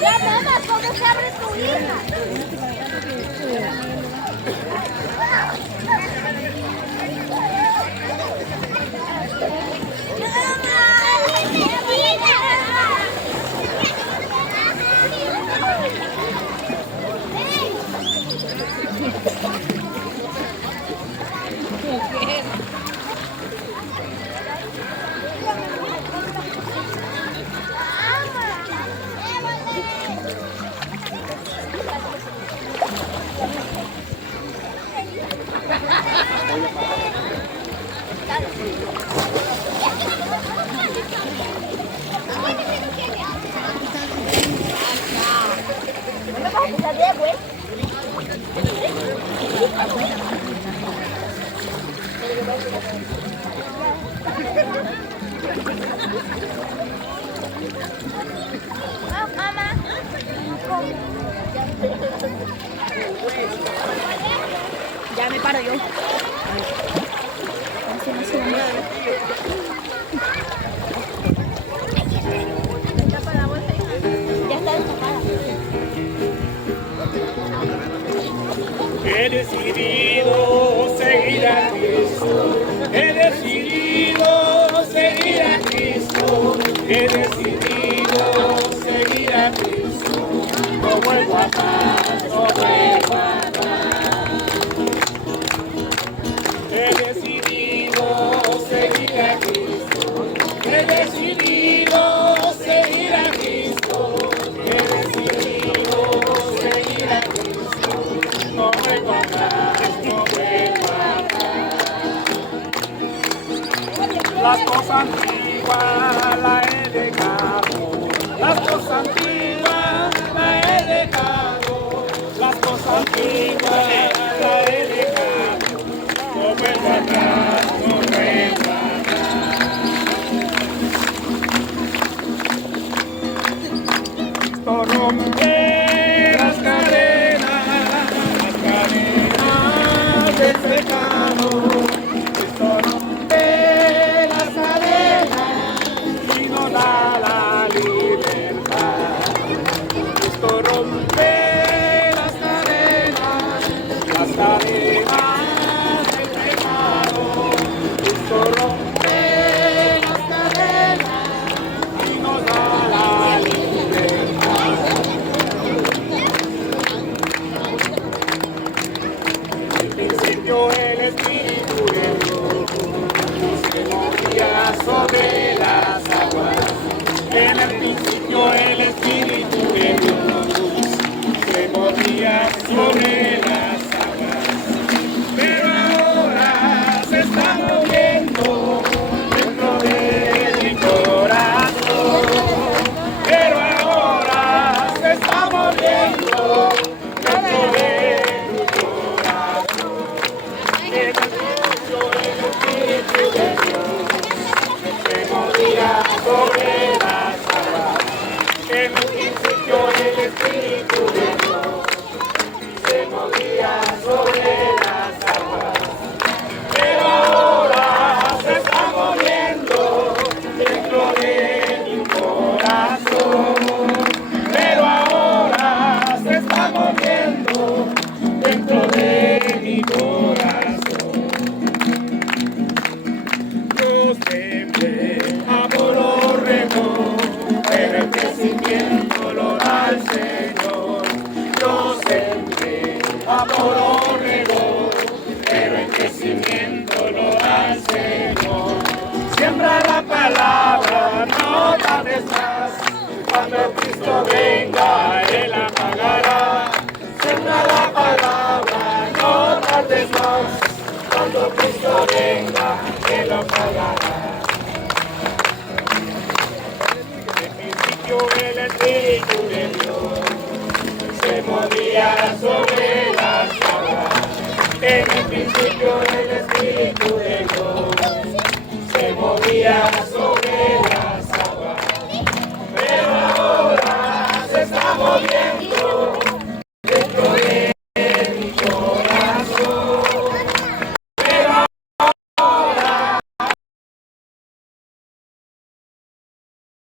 Ya, mamá, ¿cómo se abre tu hija? Ya me paro yo. Ya está destapada. He decidido seguir a Cristo. He decidido seguir a Cristo. He decidido seguir a Cristo. No vuelvo atrás, no vuelvo atrás. He decidido seguir a Cristo. He decidido seguir a Cristo. He decidido seguir a Cristo. No vuelvo atrás, no vuelvo atrás. Las cosas antiguas las he dejado. Las cosas antiguas las he dejado. Las cosas antiguas las he dejado. No vuelvo atrás, no vuelvo atrás. Esto rompe las cadenas del pecado. Esto rompe las cadenas y nos da la libertad. Esto rompe las cadenas del pecado. Esto rompe las cadenas y nos da la libertad. venga, Él lo pagará. En el principio el Espíritu de Dios se movía sobre las aguas. En el principio el Espíritu de Dios se movía sobre las aguas. Pero ahora se está moviendo